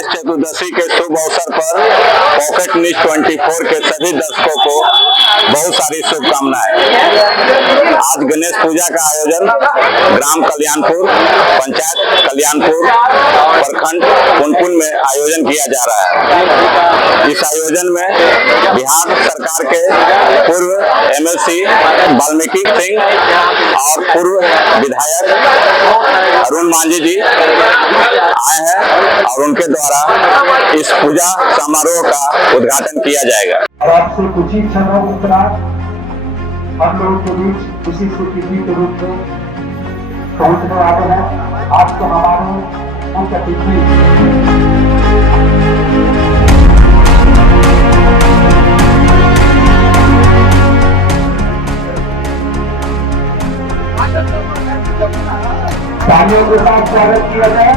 गणेश चतुर्दशी के शुभ अवसर पर पॉकेट न्यूज 24 के सभी दर्शकों को बहुत सारी शुभकामनाएं। आज गणेश पूजा का आयोजन ग्राम कल्याणपुर, पंचायत कल्याणपुर, प्रखंड पुनपुन में आयोजन किया जा रहा है। इस आयोजन में बिहार सरकार के पूर्व एमएलसी वाल्मीकि सिंह और पूर्व विधायक अरुण मांझी जी आए हैं और उनके द्वारा इस पूजा समारोह का उद्घाटन किया जाएगा। और आपसे कुछ ही क्षणों उपरांत हम लोगों के बीच उसी स्थिति के रूप में पहुंचने वाले हैं। आपको हमारे मुख्य अतिथि तालियों के साथ स्वागत किया जाए।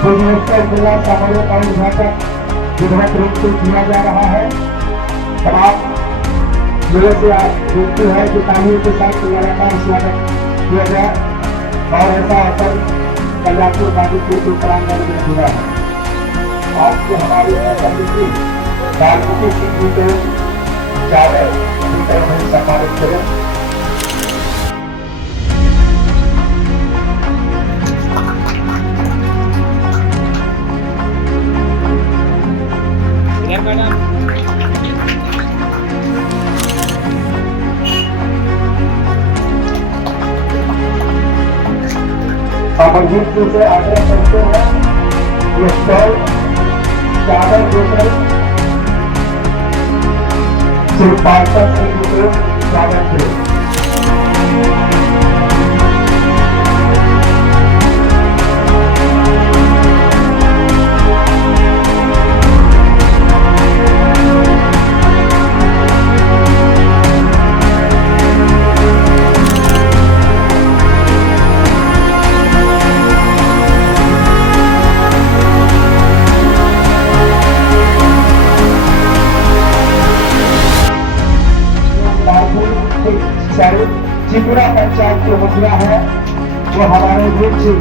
जिला समारोह का उद्घाटन विधिवत रूप से किया जा रहा है। तमाम जिले से व्यक्ति है जो तालियों के साथ लगातार स्वागत किया जाए और ऐसा अवसर कल्याणपुर गाजीपुर के प्रांगण में हुआ है। आज के हमारे वाल्मीकि सिंह जी को सम्मानित करें। अमरजीत जी से आग्रह करते हैं ये स्टॉल चादर देकर सिर्फ 500 से स्वागत करें। त्रिपुरा पंचायत जो मुखिया है वो हमारे ग्रुप से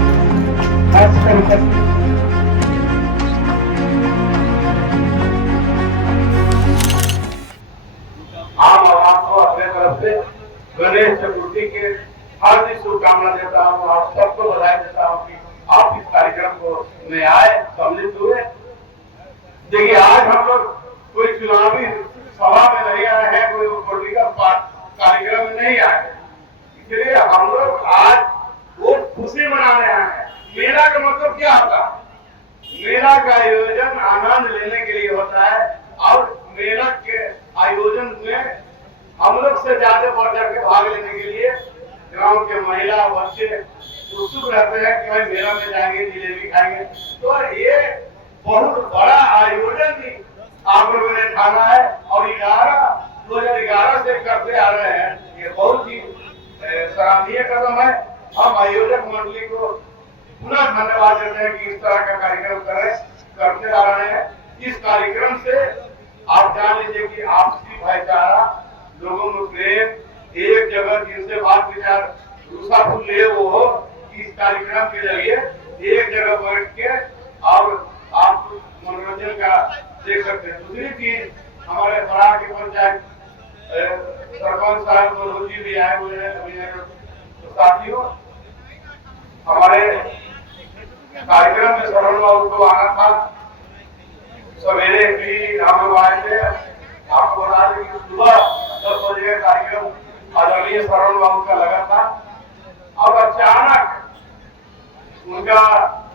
आम आवाम को अपने तरफ से गणेश चतुर्थी के हार्दिक शुभकामना देता हूँ और सबको बधाई देता हूँ कि आप इस कार्यक्रम को में आए, सम्मिलित हुए। देखिए, आज हम लोग कोई चुनावी सभा में नहीं आए हैं, कोई पॉलिटिकल कार्यक्रम में नहीं आए, इसलिए हम लोग आज वो खुशी मनाने आए हैं। मेला का मतलब क्या होता है? मेला का आयोजन आनंद लेने के लिए होता है और मेला के आयोजन में हम लोग से ज्यादा बढ़ चढ़ के भाग लेने के लिए गांव के महिला बच्चे उत्सुक रहते हैं कि भाई मेला में जाएंगे, जिलेबी खाएंगे। तो ये बहुत बड़ा आयोजन भी आप लोगों ने ठाना है और 2011 से करते आ रहे हैं। ये बहुत ही सराहनीय कदम है। हम आयोजक मंडली को पुनः धन्यवाद देते हैं कि इस तरह का कार्यक्रम करते आ रहे हैं। इस कार्यक्रम से आप जान लीजिए कि आपसी भाईचारा, लोगों में प्रेम, एक जगह जिनसे बात विचार दूसरा ले वो हो, इस कार्यक्रम के जरिए एक जगह बैठ के और आप मनोरंजन का देख सकते हैं। दूसरी चीज, हमारे बड़ा के पंचायत सरपंच साहब मनोज जी भी आए हुए हैं। तो साथियों, हमारे कार्यक्रम में शरण बाबू को आना था, सवेरे भी हम लोग आए थे। आपको बता दें कि सुबह 10 बजे कार्यक्रम आदरणीय शरण बाबू का लगा था। अब अचानक उनका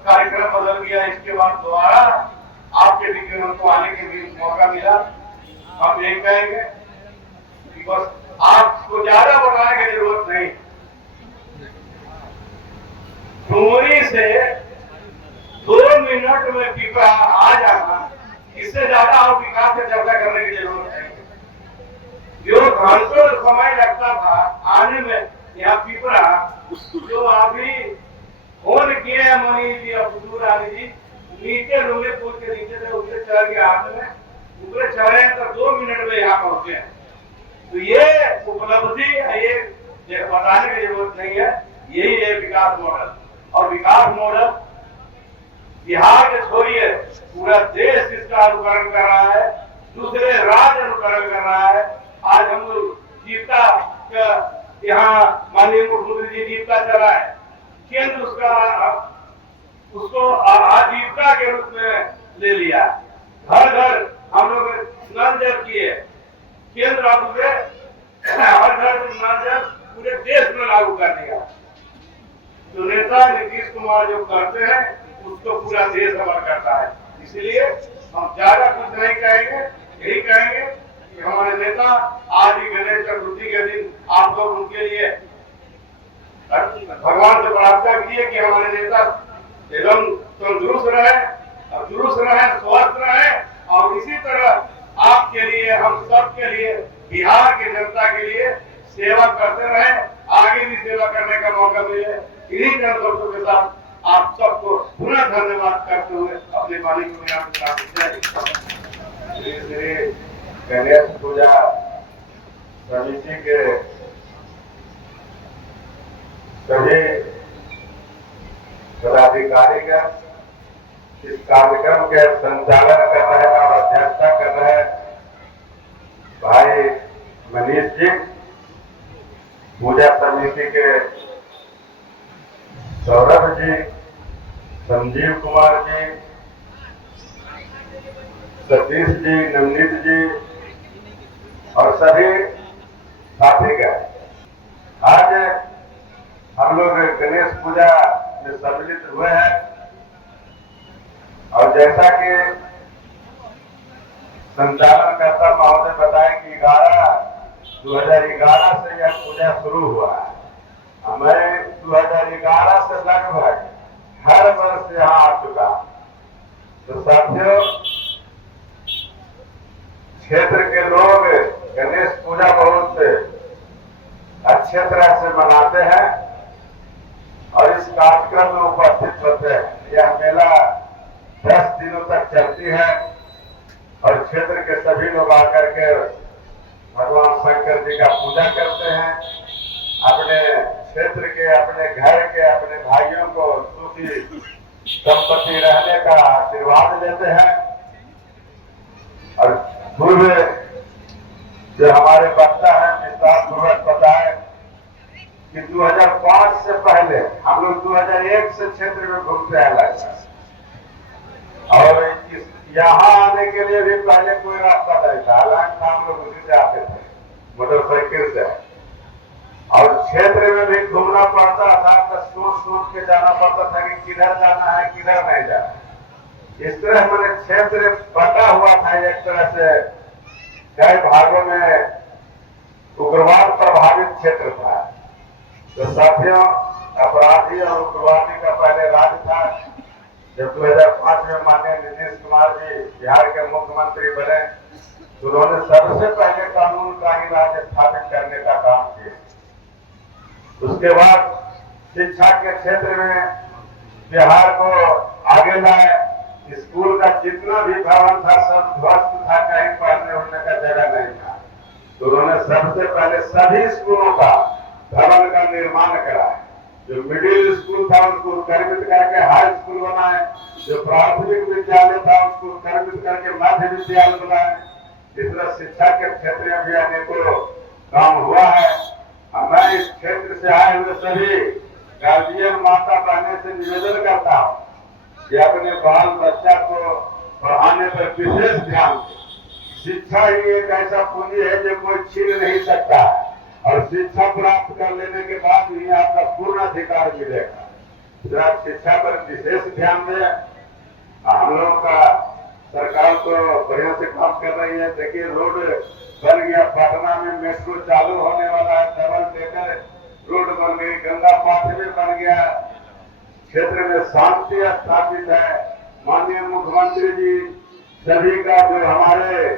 कार्यक्रम बदल गया। इसके बाद दोबारा आपके भी उनको आने के भी मौका मिला। हम यही कहेंगे कि बस आपको ज्यादा बताने की जरूरत नहीं। डूमरी से 2 मिनट में पिपरा आ जाना, इससे ज्यादा और विकास से चर्चा करने की जरूरत है। जो घंटों समय लगता था आने में यहाँ पिपरा, जो अभी फोन किए हैं मनीष जी और बुजुर्ग आने जी, नीचे लोगे पुल के नीचे से उसे चढ़ के आने में ऊपर चढ़े हैं तो 2 मिनट में यहाँ पहुंचे हैं। तो ये उपलब्धि ये बताने की जरूरत नहीं है। यही है विकास मॉडल। और विकास मॉडल बिहार के छोड़िए पूरा देश इसका अनुकरण कर रहा है, दूसरे राज्य अनुकरण कर रहा है। आज हम लोग जीविका यहाँ माननीय मुख्यमंत्री जी जीविका चला है, केंद्र उसको आजीविका के रूप में ले लिया। घर घर हम लोग नल जल किए, केंद्र अब उसे हर घर नल जल पूरे देश में लागू कर दिया। तो नेता नीतीश कुमार जो करते हैं उसको पूरा देश अमल करता है। इसलिए हम ज्यादा कुछ नहीं कहेंगे, यही कहेंगे कि हमारे नेता आज ही गणेश चतुर्थी के दिन आप लोग उनके लिए भगवान से प्रार्थना कीजिए कि हमारे नेता एकदम तंदुरुस्त रहे, स्वस्थ रहे और इसी तरह आपके लिए, हम सब के लिए, बिहार की जनता के लिए सेवा करते रहे, आगे भी सेवा करने का मौका मिले। इन्हीं संकल्पों के साथ आप सबको पुनः धन्यवाद करते हुए अपनी वाणी को विराम देता हूं। श्री गणेश पूजा समिति के सभी पदाधिकारीगण इस कार्यक्रम के संचालन कर रहे हैं और अध्यक्षता कर रहे हैं भाई मनीष जी, पूजा समिति के सौरभ जी, संजीव कुमार जी, सतीश जी, नवनीत जी और सभी साथीगण। आज हम लोग गणेश पूजा में सम्मिलित हुए हैं और जैसा कि संचालनकर्ता महोदय बताए कि 2011 से यह पूजा शुरू हुआ है। मैं 2011 से लगभग हर वर्ष यहाँ आ चुका। तो साथियों, क्षेत्र के लोग गणेश पूजा बहुत अच्छे तरह से मनाते हैं और इस कार्यक्रम में उपस्थित होते हैं। यह मेला 10 दिनों तक चलती है और क्षेत्र के सभी लोग आकर के भगवान शंकर जी का पूजा करते हैं, अपने क्षेत्र के, अपने घर के, अपने भाइयों को सुखी संपत्ति रहने का आशीर्वाद देते हैं। और पूर्व जो हमारे वक्ता है विस्तार पूर्वक बताए कि 2005 से पहले हम लोग 2001 से क्षेत्र में घूमते हैं लगभग, और यहाँ आने के लिए भी पहले कोई रास्ता नहीं था। हालांकि हम लोग उसी से आते थे, मोटरसाइकिल से, और क्षेत्र में भी घूमना पड़ता था तो सोच के जाना पड़ता था कि किधर जाना है, किधर नहीं जाना है। इस तरह मैंने क्षेत्र बटा हुआ था एक तरह से, कई भागों में उग्रवाद प्रभावित क्षेत्र था। तो साथियों, अपराधी और उग्रवादी का पहले राज था। जब 2005 में माननीय नीतीश कुमार जी बिहार के मुख्यमंत्री बने तो उन्होंने सबसे पहले कानून का ही राज स्थापित करने का काम किया। उसके बाद शिक्षा के क्षेत्र में बिहार को आगे लाए। स्कूल का जितना भी भवन था सब ध्वस्त था, कहीं पढ़ने उड़ने का जगह नहीं था। तो उन्होंने सबसे पहले सभी स्कूलों का भवन का निर्माण कराया। जो मिडिल स्कूल था उसको उत्क्रमित करके हाई स्कूल बनाए, जो प्राथमिक विद्यालय था उसको उत्क्रमित करके मध्य विद्यालय बनाए। इस तरह शिक्षा के क्षेत्र में भी अनेकों काम हुआ है। मैं इस क्षेत्र से आए हुए सभी गार्जियन माता बहने से निवेदन करता हूँ कि अपने बाल बच्चा को पढ़ाने पर विशेष ध्यान दें। शिक्षा ही एक ऐसा पूंजी है जो कोई छीन नहीं सकता है, और शिक्षा प्राप्त कर लेने के बाद ही आपका पूर्ण अधिकार मिलेगा। जरा शिक्षा पर विशेष ध्यान दें। हम लोगों का सरकार तो बढ़िया से काम कर रही है। देखिए, रोड बन गया, पटना में मेट्रो चालू होने वाला है, डबल डेकर रोड बन गई, गंगा पाथवे बन गया, क्षेत्र में शांति स्थापित है। माननीय मुख्यमंत्री जी सभी का जो हमारे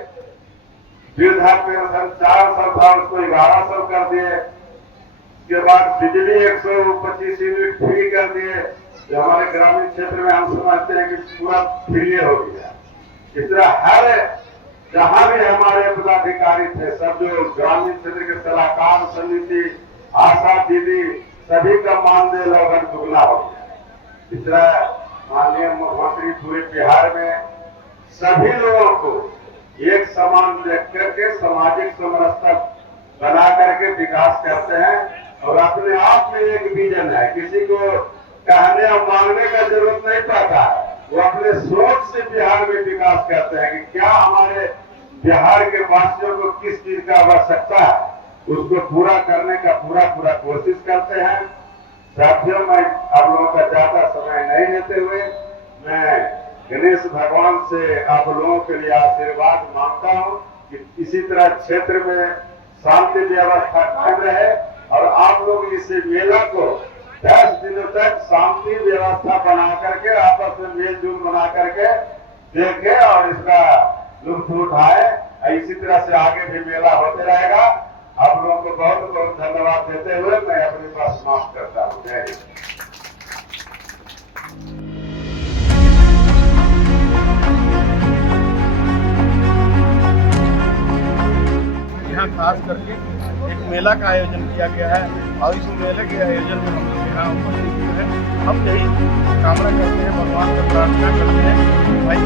वृद्धा पेंशन 400 था उसको 1100 कर दिए। उसके बाद बिजली 125 यूनिट फ्री कर दिए, जो हमारे ग्रामीण क्षेत्र में हम समझते हैं कि पूरा फ्री हो गया। इस तरह हर जहां भी हमारे पदाधिकारी थे, सब जो ग्रामीण क्षेत्र के सलाहकार समिति, आशा दीदी, सभी का मानदेय लगभग दुगना हो गया। इस तरह माननीय मुख्यमंत्री पूरे बिहार में सभी लोगों को एक समान देख करके सामाजिक समरसता बना करके विकास करते हैं और अपने आप में एक विजन है। किसी को कहने और मांगने का जरूरत नहीं पड़ता, वो अपने सोच से बिहार में विकास करते हैं कि क्या हमारे बिहार के वासियों को किस चीज का आवश्यकता है, उसको पूरा करने का पूरा कोशिश करते हैं। साथियों, मैं आप लोगों का ज्यादा समय नहीं लेते हुए मैं गणेश भगवान से आप लोगों के लिए आशीर्वाद मांगता हूं कि इसी तरह क्षेत्र में शांति व्यवस्था कायम रहे और आप लोग इस मेला को 10 दिनों तक शांति व्यवस्था बना करके आपस में मेल जोल बना करके देखे और इसका लुत्फ उठाए। इसी तरह से आगे भी मेला होते रहेगा। आप लोगों को बहुत बहुत धन्यवाद देते हुए मैं अपनी बात समाप्त करता हूँ। जय हिंद। यहाँ खास करके एक मेला का आयोजन किया गया है और इस मेले के आयोजन में हम लोग यहाँ उपस्थित हुए हैं। हम यही कामना करते हैं, भगवान से प्रार्थना करते हैं कि भाई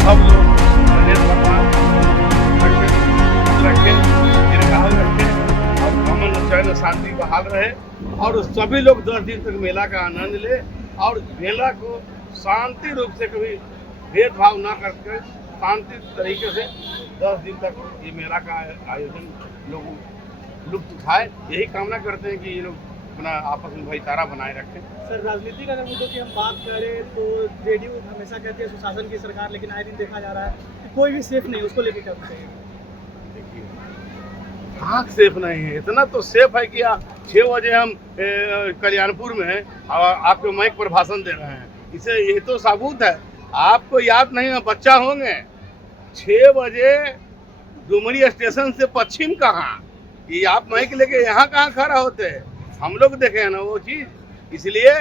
सब लोग गणेश भगवान रखें, दीर्घायु रखें और अमन चैन शांति बहाल रहे और सभी लोग 10 दिन तक मेला का आनंद ले और मेला को शांति रूप से कभी भेदभाव ना करके शांति तरीके से 10 दिन तक ये मेला का आयोजन लोग लुत्फ उठाए। यही कामना करते हैं कि ये लोग अपना आपस में भाईचारा बनाए रखें। सर, राजनीतिक अगर मुद्दों की हम बात करें तो जेडीयू हमेशा कहती है सुशासन की सरकार, लेकिन आए दिन देखा जा रहा है कि कोई भी सेफ नहीं, उसको लेकर क्या बताइए? देखिए, कहाँ सेफ नहीं है, इतना तो सेफ है कि 6 बजे हम कल्याणपुर में आपके माइक पर भाषण दे रहे हैं। इसे ये तो सबूत है, आपको याद नहीं है, बच्चा होंगे 6 बजे डुमरी स्टेशन से पश्चिम कहाँ, ये आप माइक लेके यहाँ कहाँ खड़ा होते हैं? हम लोग देखे हैं ना वो चीज, इसलिए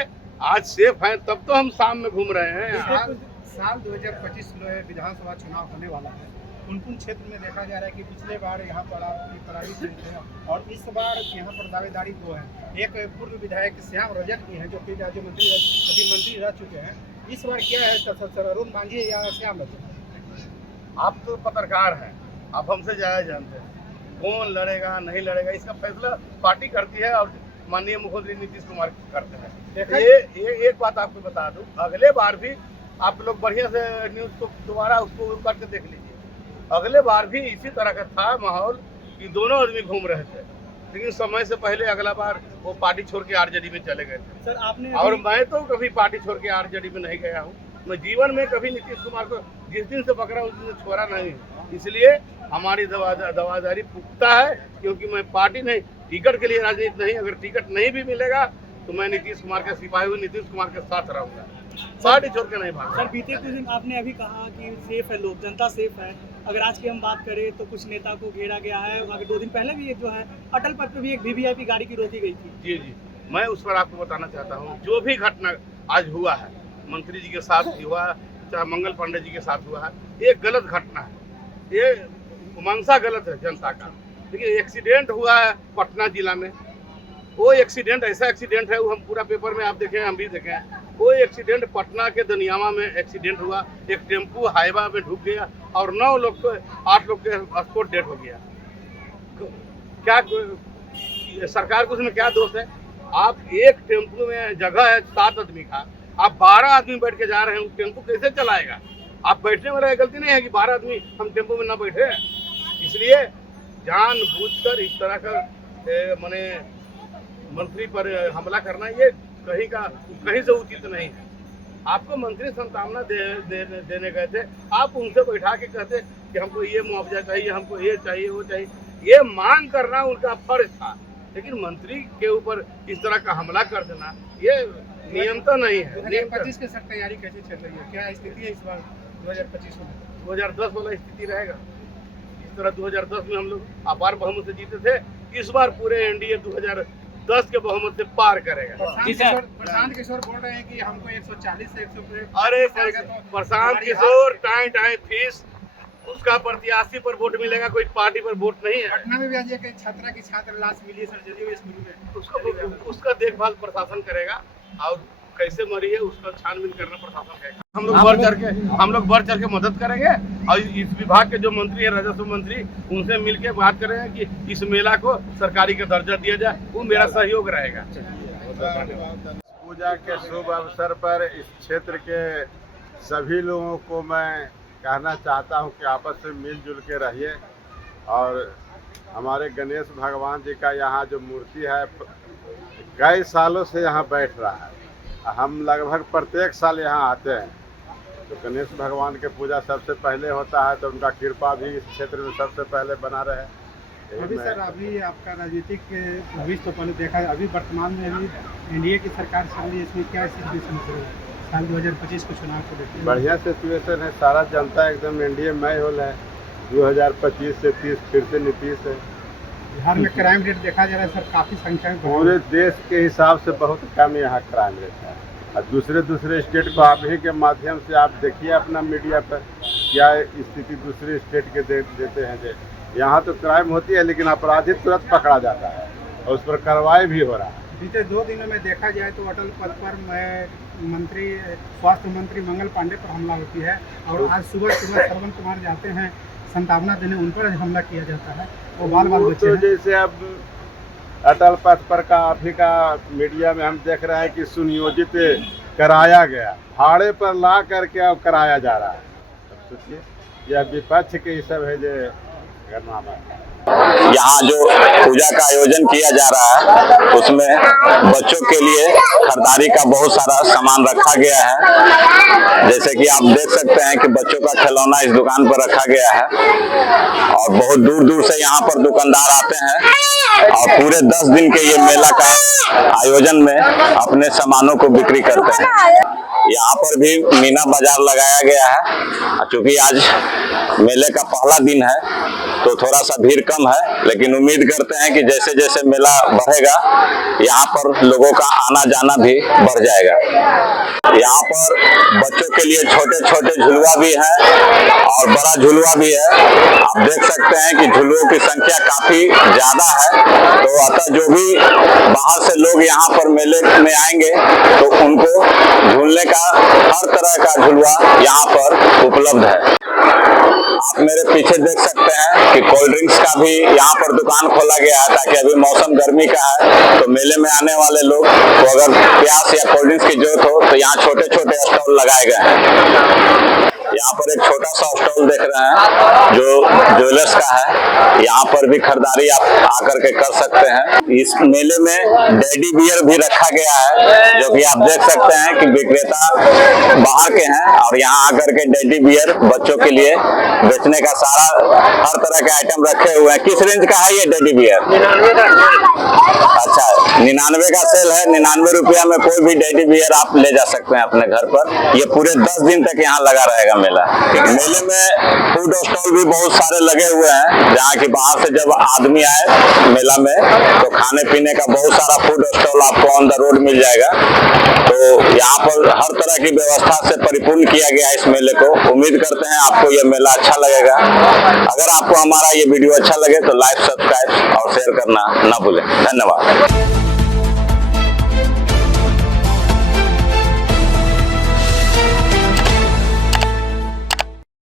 आज सेफ हैं, तब तो हम शाम में घूम रहे हैं। साल 2025 में विधानसभा चुनाव होने वाला है। पुनपुन क्षेत्र में देखा जा रहा है कि पिछले बार यहाँ पर आपकी पराजित हुई थे और इस बार यहाँ पर दावेदारी 2 है। एक पूर्व विधायक श्याम रजक भी हैं जो कि राज्य मंत्री अभी मंत्री रह चुके हैं। इस बार क्या है, अरुण मांझी या श्याम रजक? आप तो पत्रकार हैं, आप हमसे ज़्यादा जानते हैं कौन लड़ेगा नहीं लड़ेगा, इसका फैसला पार्टी करती है और माननीय मुख्यमंत्री नीतीश कुमार करते हैं। ये एक बात आपको बता दूं, अगले बार भी आप लोग बढ़िया से न्यूज़ को दोबारा उसको करके देख लीजिए, अगले बार भी इसी तरह का था माहौल कि दोनों आदमी घूम रहे थे, लेकिन समय से पहले अगला बार वो पार्टी छोड़ के आरजेडी में चले गए थे। सर, आपने और मैं तो कभी पार्टी छोड़ के आरजेडी में नहीं गया हूँ। मैं जीवन में कभी नीतीश कुमार को जिस दिन से पकड़ा उस दिन से छोड़ा नहीं, इसलिए हमारी दवादारी पुख्ता है, क्योंकि मैं पार्टी नहीं, टिकट के लिए राजनीति नहीं, अगर टिकट नहीं भी मिलेगा तो मैं नीतीश कुमार के सिपाही हूँ, नीतीश कुमार के साथ रहूँगा, पार्टी छोड़ के नहीं भागूंगा। सर, बीते कुछ दिन आपने अभी कहा कि सेफ है लोग, जनता सेफ है। अगर आज की हम बात करें तो कुछ नेता को घेरा गया है, अगर 2 दिन पहले भी एक जो है अटल पथ पे भी एक वीवीआईपी गाड़ी की रोकी गई थी। जी, मैं उस पर आपको बताना चाहता हूँ, जो भी घटना आज हुआ है, मंत्री जी के साथ भी हुआ, चाहे मंगल पांडे जी के साथ हुआ है, ये गलत घटना है, ये मंशा गलत है जनता का। देखिए, एक्सीडेंट हुआ है पटना जिला में, वो एक्सीडेंट ऐसा एक्सीडेंट है, वो हम पूरा पेपर में आप देखें, हम भी देखें, वो एक्सीडेंट पटना के दनियामा में एक्सीडेंट हुआ, एक टेम्पू हाईवा में ढुक गया और 8 लोग के स्पॉट डेथ हो गया। क्या सरकार को उसमें क्या दोष है? आप एक टेम्पू में जगह है 7 आदमी का, आप 12 आदमी बैठ के जा रहे हैं, टेम्पू कैसे चलाएगा? आप बैठने वाला गलती नहीं है कि 12 आदमी हम टेम्पो में ना बैठे, इसलिए जानबूझकर इस तरह का माने मंत्री पर हमला करना ये कहीं से उचित नहीं है। आपको मंत्री संतावना देने गए थे, आप उनसे बैठा के कहते कि हमको ये मुआवजा चाहिए, हमको ये चाहिए, वो चाहिए, ये मांग करना उनका फर्ज था, लेकिन मंत्री के ऊपर इस तरह का हमला कर देना ये नियम तो नहीं है। 2025 के सर तैयारी कैसे चल रही है, क्या स्थिति है इस बार 2025 में? 2010 वाला स्थिति रहेगा। इस तरह 2010 में हम लोग अपार बहुमत से जीते थे, इस बार पूरे एनडीए 2010 के बहुमत से पार करेगा। प्रशांत किशोर बोल रहे हैं कि हमको 140 से 100। अरे प्रशांत किशोर टाइम फीस, उसका प्रत्याशी पर वोट मिलेगा, कोई पार्टी पर वोट नहीं है। पटना में भी आज एक छात्रा की छात्र लाश मिली सर, जदयू स्कूल में, उसका देखभाल प्रशासन करेगा और कैसे मरी है उसका छानबीन करना प्रशासन है। हम लोग बढ़ चढ़ के मदद करेंगे और इस विभाग के जो मंत्री है, राजस्व मंत्री, उनसे मिलकर बात करेंगे कि इस मेला को सरकारी का दर्जा दिया जाए। वो मेरा सहयोग रहेगा। पूजा के शुभ अवसर पर इस क्षेत्र के सभी लोगों को मैं कहना चाहता हूं कि आपस में मिलजुल के रहिए। और हमारे गणेश भगवान जी का यहाँ जो मूर्ति है कई सालों से यहाँ बैठ रहा है। हम लगभग प्रत्येक साल यहाँ आते हैं। तो गणेश भगवान के पूजा सबसे पहले होता है, तो उनका कृपा भी इस क्षेत्र में सबसे पहले बना रहे। अभी सर, अभी आपका राजनीतिक भविष्य तो पहले देखा है, अभी वर्तमान में अभी एनडीए की सरकार चल रही है, इसमें क्या सिचुएशन चल रहा है साल 2025 को चुनाव को देखते हैं? बढ़िया सिचुएशन है। सारा जनता एकदम एनडीए में होल है। 2025 से 30 फिर से नीतीश है। बिहार में क्राइम रेट देखा जा रहा है सर, काफ़ी संख्या में पूरे देश के हिसाब से बहुत कम यहाँ क्राइम रेट है। और दूसरे स्टेट को आप ही के माध्यम से आप देखिए अपना मीडिया पर क्या स्थिति दूसरे स्टेट के देते हैं। यहाँ तो क्राइम होती है लेकिन अपराधी तुरंत पकड़ा जाता है और उस पर कार्रवाई भी हो रहा है। बीते 2 दिनों में देखा जाए तो अटल पद पर स्वास्थ्य मंत्री मंगल पांडे पर हमला होती है, और आज सुबह श्रवण कुमार जाते हैं संतावना देने, उन पर हमला किया जाता है और बाल बच्चे तो जैसे अब अटल पथ पर का आप ही का मीडिया में हम देख रहे हैं कि सुनियोजित कराया गया, भाड़े पर ला करके अब कराया जा रहा है। अब सोचिए, यह विपक्ष के ही सब है जो करना है। यहाँ जो पूजा का आयोजन किया जा रहा है उसमें बच्चों के लिए खरीदारी का बहुत सारा सामान रखा गया है। जैसे कि आप देख सकते हैं कि बच्चों का खिलौना इस दुकान पर रखा गया है और बहुत दूर दूर से यहाँ पर दुकानदार आते हैं और पूरे 10 दिन के ये मेला का आयोजन में अपने सामानों को बिक्री करते हैं। यहाँ पर भी मीना बाजार लगाया गया है। चूंकि आज मेले का पहला दिन है तो थोड़ा सा भीड़ कम है, लेकिन उम्मीद करते हैं कि जैसे जैसे मेला बढ़ेगा यहाँ पर लोगों का आना जाना भी बढ़ जाएगा। यहाँ पर बच्चों के लिए छोटे छोटे झुलुआ भी हैं और बड़ा झुलुआ भी है। आप देख सकते हैं कि झुलुओं की संख्या काफी ज्यादा है। तो अतः जो भी बाहर से लोग यहाँ पर मेले में आएंगे तो उनको झूलने का हर तरह का झुलुआ यहाँ पर उपलब्ध है। आप मेरे पीछे देख सकते हैं कि कोल्ड ड्रिंक्स का भी यहाँ पर दुकान खोला गया है, ताकि अभी मौसम गर्मी का है तो मेले में आने वाले लोग को अगर प्यास या कोल्ड ड्रिंक्स की जरूरत हो तो यहाँ छोटे छोटे स्टॉल लगाए गए हैं। यहाँ पर एक छोटा सा स्टॉल देख रहे हैं जो ज्वेलर्स का है। यहाँ पर भी खरीदारी आप आकर के कर सकते हैं। इस मेले में डैडी बियर भी रखा गया है, जो कि आप देख सकते हैं कि विक्रेता बाहर के हैं और यहाँ आकर के डैडी बियर बच्चों के लिए बेचने का सारा हर तरह के आइटम रखे हुए हैं। किस रेंज का है ये डैडी बियर? 99 अच्छा, 99 का सेल है। 99 रुपया में कोई भी डैडी बियर आप ले जा सकते हैं अपने घर पर। ये पूरे 10 दिन तक यहाँ लगा रहेगा मेला। मेले में फूड स्टॉल भी बहुत सारे लगे हुए हैं, जहाँ की बाहर से जब आदमी आए मेला में तो खाने पीने का बहुत सारा फूड स्टॉल आपको ऑन द रोड मिल जाएगा। तो यहाँ पर हर तरह की व्यवस्था से परिपूर्ण किया गया है इस मेले को। उम्मीद करते हैं आपको ये मेला अच्छा लगेगा। अगर आपको हमारा ये वीडियो अच्छा लगे तो लाइक, सब्सक्राइब और शेयर करना ना भूलें। धन्यवाद।